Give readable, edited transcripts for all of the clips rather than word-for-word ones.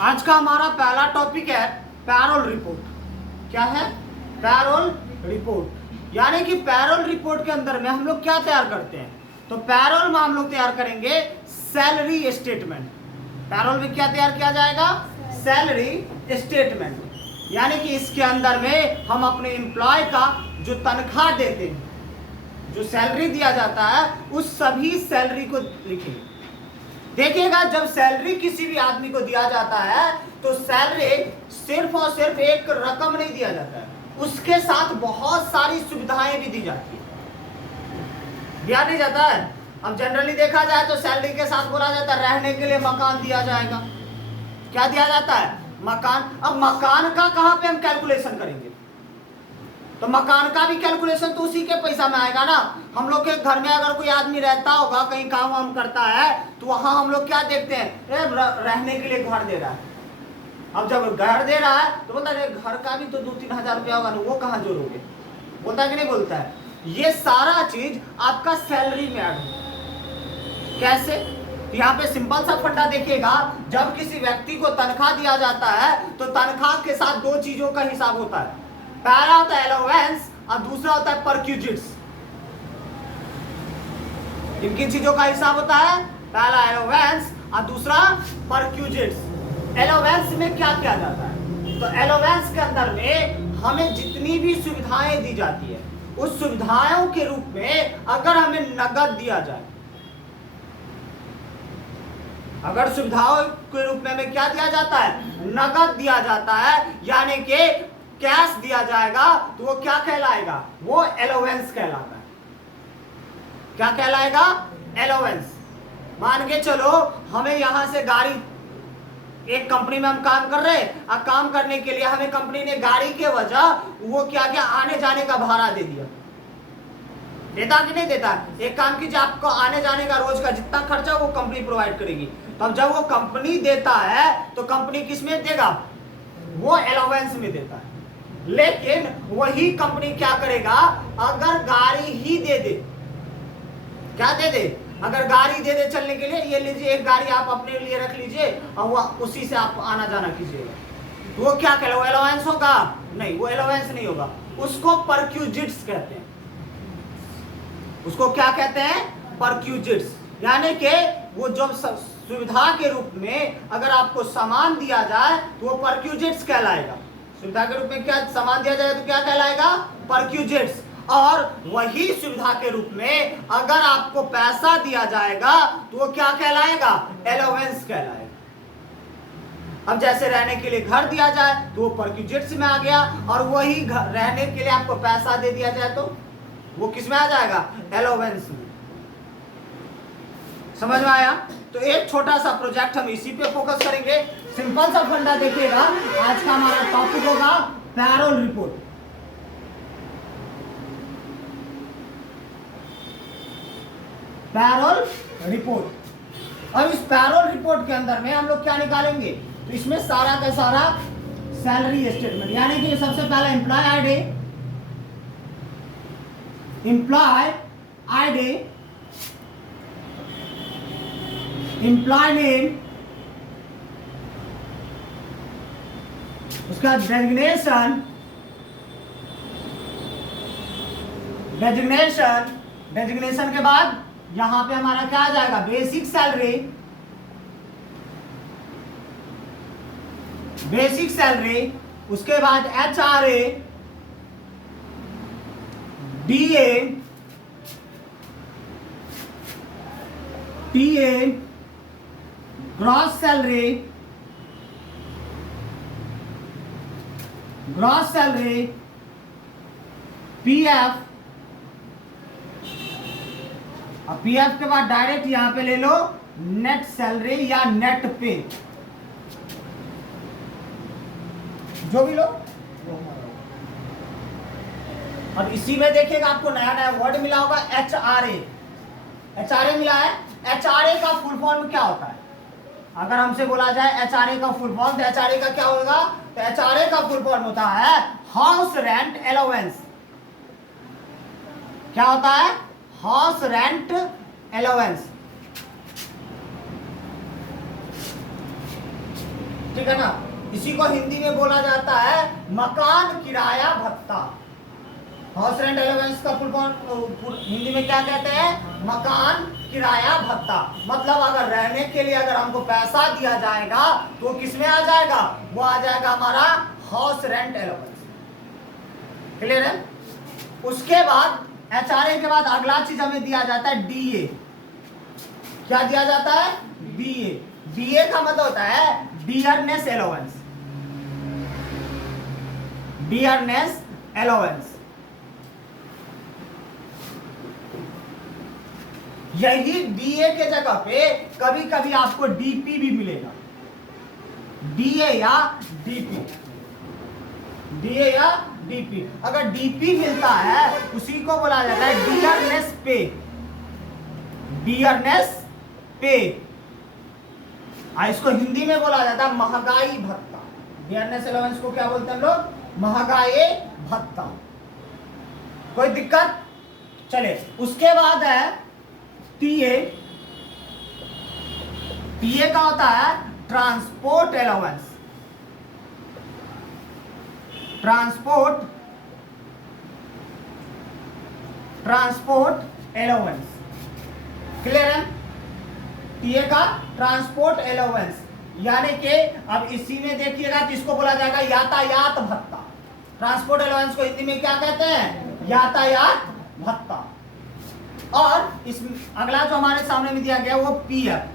आज का हमारा पहला टॉपिक है पैरोल रिपोर्ट। क्या है? Payroll report. यानी कि पैरोल रिपोर्ट के अंदर में हम लोग क्या तैयार करते हैं? तो पैरोल में हम लोग तैयार करेंगे सैलरी स्टेटमेंट। पैरोल में क्या तैयार किया जाएगा? Salary statement. यानी कि इसके अंदर में हम अपने एम्प्लॉय का जो तनख्वाह देते हैं, जो सैलरी दिया जाता है, उस सभी सैलरी को लिखेंगे। देखिएगा, जब सैलरी किसी भी आदमी को दिया जाता है तो सैलरी सिर्फ और सिर्फ एक रकम नहीं दिया जाता है, उसके साथ बहुत सारी सुविधाएं भी दी जाती है। दिया नहीं जाता है। अब जनरली देखा जाए तो सैलरी के साथ बोला जाता है रहने के लिए मकान दिया जाएगा। क्या दिया जाता है? मकान। अब मकान का कहां पे हम कैलकुलेशन करेंगे? तो मकान का भी कैलकुलेशन तो उसी के पैसा में आएगा ना। हम लोग के घर में अगर कोई आदमी रहता होगा, कहीं काम वाम करता है, तो वहां हम लोग क्या देखते हैं? रहने के लिए घर दे रहा है। अब जब घर दे रहा है तो बोलता है घर का भी तो 2-3 हजार रुपया होगा ना, वो कहाँ जोड़ोगे? बोलता है कि नहीं बोलता है? ये सारा चीज आपका सैलरी में ऐड होगा। कैसे? यहाँ पे सिंपल सा फंडा देखिएगा, जब किसी व्यक्ति को तनख्वाह दिया जाता है तो तनख्वाह के साथ दो चीजों का हिसाब होता है। पहला होता है अलाउंस और दूसरा होता है परक्यूजिट्स। किन किन चीजों का हिसाब होता है? पहला अलाउंस और दूसरा परक्यूजिट्स। अलाउंस में क्या किया जाता है? तो अलाउंस के अंदर में हमें जितनी भी सुविधाएं दी जाती है, उस सुविधाओं के रूप में अगर हमें नगद दिया जाए, अगर सुविधाओं के रूप में हमें क्या दिया जाता है? नगद दिया जाता है, यानी कि कैश दिया जाएगा, तो वो क्या कहलाएगा? वो अलाउंस कहलाता है। क्या कहलाएगा? अलाउंस। मान के चलो हमें यहां से गाड़ी, एक कंपनी में हम काम कर रहे हैं और काम करने के लिए हमें कंपनी ने गाड़ी के वजह वो क्या क्या आने जाने का भाड़ा दे दिया। देता कि नहीं देता? एक काम कीजिए, आपको आने जाने का रोज का जितना खर्चा वो कंपनी प्रोवाइड करेगी। तब जब वो कंपनी देता है तो कंपनी किस में देगा? वो अलाउंस में देता है। लेकिन वही कंपनी क्या करेगा? अगर गाड़ी ही दे दे, क्या दे दे? अगर गाड़ी दे दे चलने के लिए, ये लीजिए एक गाड़ी आप अपने लिए रख लीजिए और वो उसी से आप आना जाना कीजिएगा, तो वो क्या कहलाएगा? अलाउंस होगा? नहीं, वो अलाउंस नहीं होगा। उसको परक्यूजिट्स कहते हैं। उसको क्या कहते हैं? परक्यूजिट्स। यानी कि वो जो सुविधा के रूप में अगर आपको सामान दिया जाए तो वो परक्यूजिट्स कहलाएगा। सुविधा के रूप में क्या सामान दिया जाए तो क्या कहलाएगा? परक्यूजिट्स। और वही सुविधा के रूप में अगर आपको पैसा दिया जाएगा तो वो क्या कहलाएगा? अलाउंस कहलाएगा। अब जैसे रहने के लिए घर दिया जाए तो वो परक्यूजिट्स में आ गया, और वही घर रहने के लिए आपको पैसा दे दिया जाए तो वो किस में आ जाएगा? अलाउंस में। समझ में आया? तो एक छोटा सा प्रोजेक्ट हम इसी पे फोकस करेंगे। सिंपल सा फंडा देखिएगा, आज का हमारा टॉपिक होगा पैरोल रिपोर्ट। Payroll report. अब इस पैरोल रिपोर्ट के अंदर में हम लोग क्या निकालेंगे? तो इसमें सारा का सारा सैलरी स्टेटमेंट, यानी कि सबसे पहला employee ID, employee ID, employee name, उसका डेजिग्नेशन, डेजिग्नेशन के बाद यहां पे हमारा क्या आ जाएगा? बेसिक सैलरी, बेसिक सैलरी, उसके बाद HRA, DA, PA, gross salary, PF, और PF के बाद डायरेक्ट यहां पे ले लो नेट सैलरी या नेट पे, जो भी लो। अब इसी में देखिएगा आपको नया नया वर्ड मिला होगा, HRA मिला है। HRA का फुल फॉर्म क्या होता है? अगर हमसे बोला जाए HRA का फुल फॉर्म, तो HRA का क्या होगा? तो HRA का फुल फॉर्म होता है हाउस रेंट अलाउंस। क्या होता है? House rent allowance. ठीक है ना। इसी को हिंदी में बोला जाता है मकान किराया भत्ता। हाउस रेंट अलाउंस का फुल फॉर्म हिंदी में क्या कहते हैं? मकान किराया भत्ता। मतलब अगर रहने के लिए अगर हमको पैसा दिया जाएगा तो किस में आ जाएगा? वो आ जाएगा हमारा हाउस रेंट अलाउंस। क्लियर है? उसके बाद एचआरए के बाद अगला चीज हमें दिया जाता है डीए। क्या दिया जाता है? डीए। डीए का मतलब होता है डियरनेस अलाउंस। Dearness allowance. यही डीए के जगह पे कभी कभी आपको डीपी भी मिलेगा। डीए या डीपी, डीए या डीपी। अगर डीपी मिलता है उसी को बोला जाता है डियरनेस पे। डियरनेस पे। इसको हिंदी में बोला जाता है महंगाई भत्ता। डियरनेस अलाउंस को क्या बोलते हैं हम लोग? महंगाई भत्ता। कोई दिक्कत? चले, उसके बाद है टीए। टीए का होता है transport allowance. Transport allowance. Clear है? टीए का ट्रांसपोर्ट अलाउंस, यानी कि अब इसी में देखिएगा तो इसको बोला जाएगा यातायात भत्ता। ट्रांसपोर्ट अलाउंस को हिंदी में क्या कहते हैं? यातायात भत्ता। और इस अगला जो हमारे सामने में दिया गया वो पीएफ।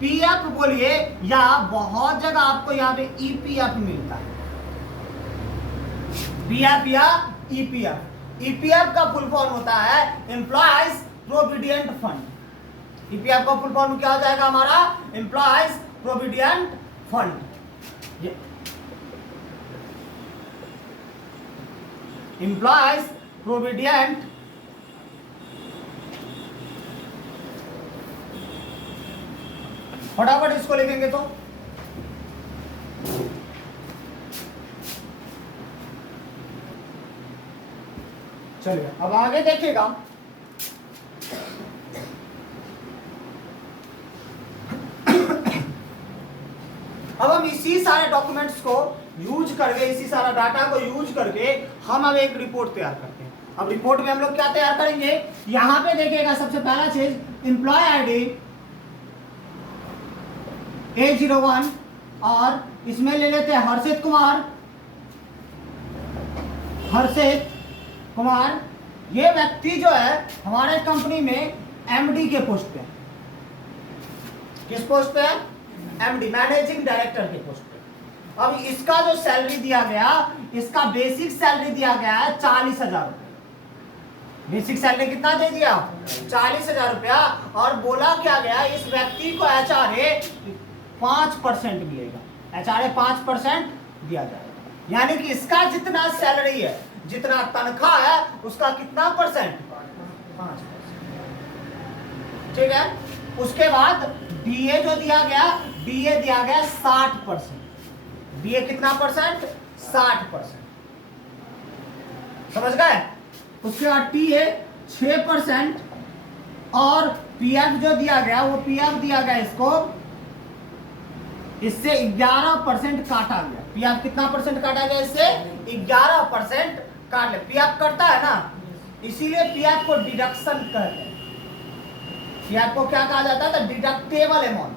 पीएफ बोलिए, या बहुत जगह आपको यहाँ पे ईपीएफ मिलता है। पीएफ या ईपीएफ। ईपीएफ का फुल फॉर्म होता है एम्प्लॉयज प्रोविडेंट फंड। ईपीएफ का फुल फॉर्म क्या हो जाएगा हमारा? Employees provident fund. Employees provident फटाफट इसको लिखेंगे तो चलिए अब आगे देखिएगा। अब हम इसी सारे डॉक्यूमेंट्स को यूज करके, इसी सारा डाटा को यूज करके हम अब एक रिपोर्ट तैयार करते हैं। अब रिपोर्ट में हम लोग क्या तैयार करेंगे? यहां पे देखिएगा सबसे पहला चीज एम्प्लॉय आईडी A01 और इसमें ले लेते हैं हर्षित कुमार। ये व्यक्ति जो है हमारे कंपनी में एमडी के पोस्ट पे। किस पोस्ट पे? एमडी, मैनेजिंग डायरेक्टर के पोस्ट पे। अब इसका जो सैलरी दिया गया, इसका बेसिक सैलरी दिया गया है 40,000 रुपया। बेसिक सैलरी कितना दे दिया? 40,000 रुपया। और बोला क्या गया? इस व्यक्ति को एचआरए 5% मिलेगा। एचआरए 5% दिया जाएगा, यानी कि इसका जितना सैलरी है, जितना तनख्वाह है, उसका कितना परसेंट? 5%। ठीक है। उसके बाद डीए जो दिया गया, डीए दिया गया 60%। डीए कितना परसेंट? 60%। समझ गए? उसके बाद टीए 6% और पीएफ जो दिया गया, वो पीएफ दिया गया इसको, इससे 11% काटा गया। पीएफ कितना परसेंट काटा गया? इससे 11% काट ले। पीएफ कटता है ना, इसीलिए पीएफ को डिडक्शन कहते हैं। पीएफ को क्या कहा जाता है? Deductible amount.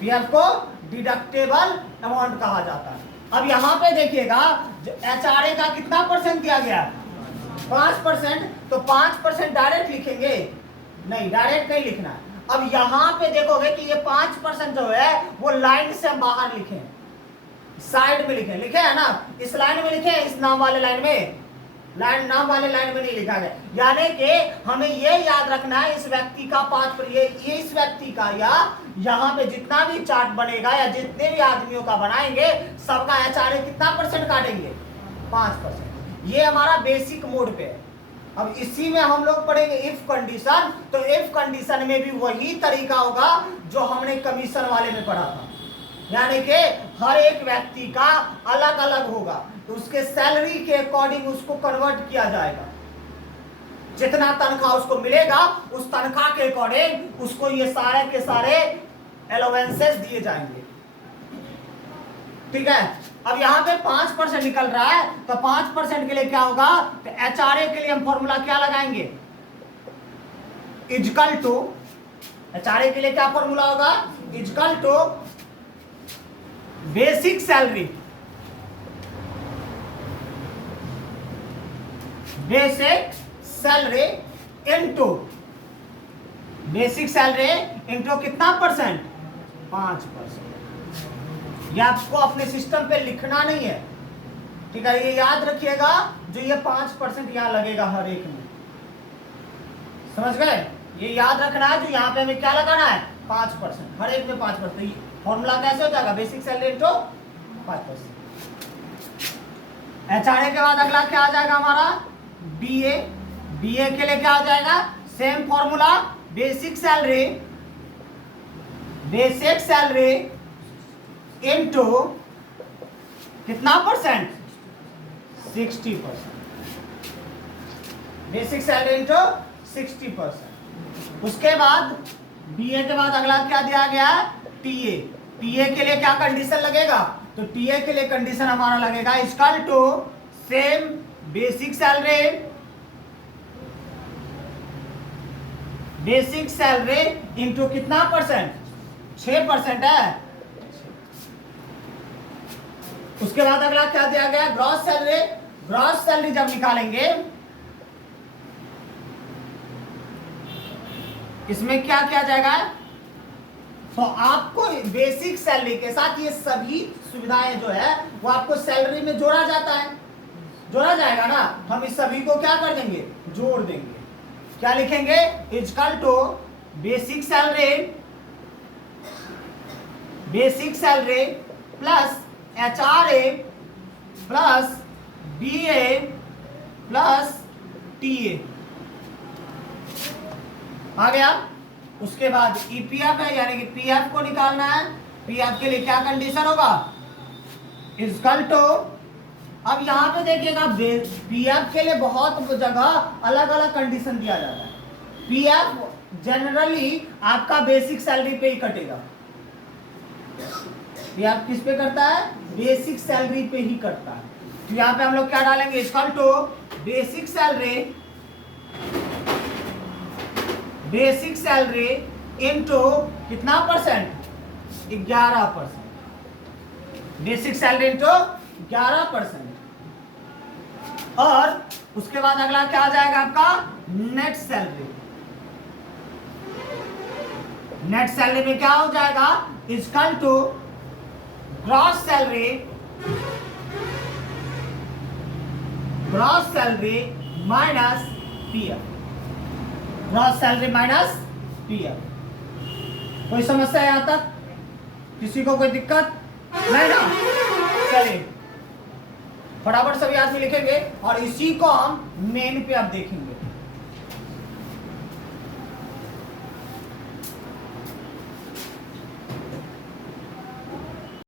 पीएफ को डिडक्टेबल अमाउंट कहा जाता है। अब यहां पे देखिएगा एचआरए का कितना परसेंट दिया गया? 5%। तो 5% डायरेक्ट लिखेंगे? नहीं, डायरेक्ट नहीं लिखना है। अब यहां पे देखोगे कि ये 5% जो है वो लाइन से हम बाहर लिखे, साइड में लिखे। लिखे है ना? इस लाइन में लिखे, इस नाम वाले लाइन में, नाम वाले लाइन में नहीं लिखा गया। यानी कि हमें ये याद रखना है इस व्यक्ति का 5%, ये इस व्यक्ति का, या यहाँ पे जितना भी चार्ट बनेगा या जितने भी आदमियों का बनाएंगे, सबका एचआरए कितना परसेंट काटेंगे? 5%। ये हमारा बेसिक मोड पे है। अब इसी में हम लोग पढ़ेंगे इफ कंडीशन। तो इफ कंडीशन में भी वही तरीका होगा जो हमने कमीशन वाले में पढ़ा था, यानी कि हर एक व्यक्ति का अलग अलग होगा, तो उसके सैलरी के अकॉर्डिंग उसको कन्वर्ट किया जाएगा। जितना तनख्वाह उसको मिलेगा, उस तनख्वाह के अकॉर्डिंग उसको ये सारे के सारे अलाउंसेस दिए जाएंगे। ठीक है। अब यहाँ पे 5% निकल रहा है, तो 5% के लिए क्या होगा, तो HRA के लिए हम फॉर्मूला क्या लगाएंगे, इजकल टू, HRA के लिए क्या फॉर्मूला होगा, equal to basic salary, basic salary into basic salary into कितना परसेंट, 5%। ये आपको अपने सिस्टम पे लिखना नहीं है, ठीक है, ये याद रखिएगा, जो ये 5% यहाँ लगेगा हर एक में, समझ गए, ये याद रखना है, जो यहाँ पे हमें क्या लगाना है, 5%, हर एक में 5%। फॉर्मूला कैसे हो जाएगा, बेसिक सैलरी इनटू 5%। HRA के बाद अगला क्या आ जाएगा हमारा, BA, BA के लिए क्या हो जाएगा, same formula, basic salary into कितना परसेंट, 60%, बेसिक सैलरी इनटू 60%। उसके बाद BA के बाद अगला क्या दिया गया है, TA, TA के लिए क्या कंडीशन लगेगा, तो TA के लिए कंडीशन हमारा लगेगा equal to same basic salary into कितना परसेंट, 6% है। उसके बाद अगला क्या दिया गया, ग्रॉस सैलरी, ग्रॉस सैलरी जब निकालेंगे, इसमें क्या किया जाएगा, तो आपको बेसिक सैलरी के साथ ये सभी सुविधाएं जो है वो आपको सैलरी में जोड़ा जाता है, जोड़ा जाएगा ना, हम इस सभी को क्या कर देंगे, जोड़ देंगे, क्या लिखेंगे, equal to basic salary plus HRA plus BA plus TA आ गया। उसके बाद EPF है, यानी कि PF को निकालना है, PF के लिए क्या कंडीशन होगा, इक्वल टू, अब यहाँ पे देखिएगा PF के लिए बहुत जगह अलग अलग कंडीशन दिया जाता है। PF जनरली आपका बेसिक सैलरी पे ही कटेगा, PF किस पे करता है, बेसिक सैलरी पे ही करता है। तो यहाँ पे हम लोग क्या डालेंगे, equal to basic salary into कितना परसेंट, 11%, बेसिक सैलरी इनटू 11%। और उसके बाद अगला क्या आ जाएगा आपका, नेट सैलरी, नेट सैलरी में क्या हो जाएगा, equal to gross salary minus PF, gross salary minus PF। कोई समस्या है यहाँ तक, किसी को कोई दिक्कत नहीं ना, चलिए फटाफट सभी आदमी लिखेंगे और इसी को हम मेन पे अब देखेंगे।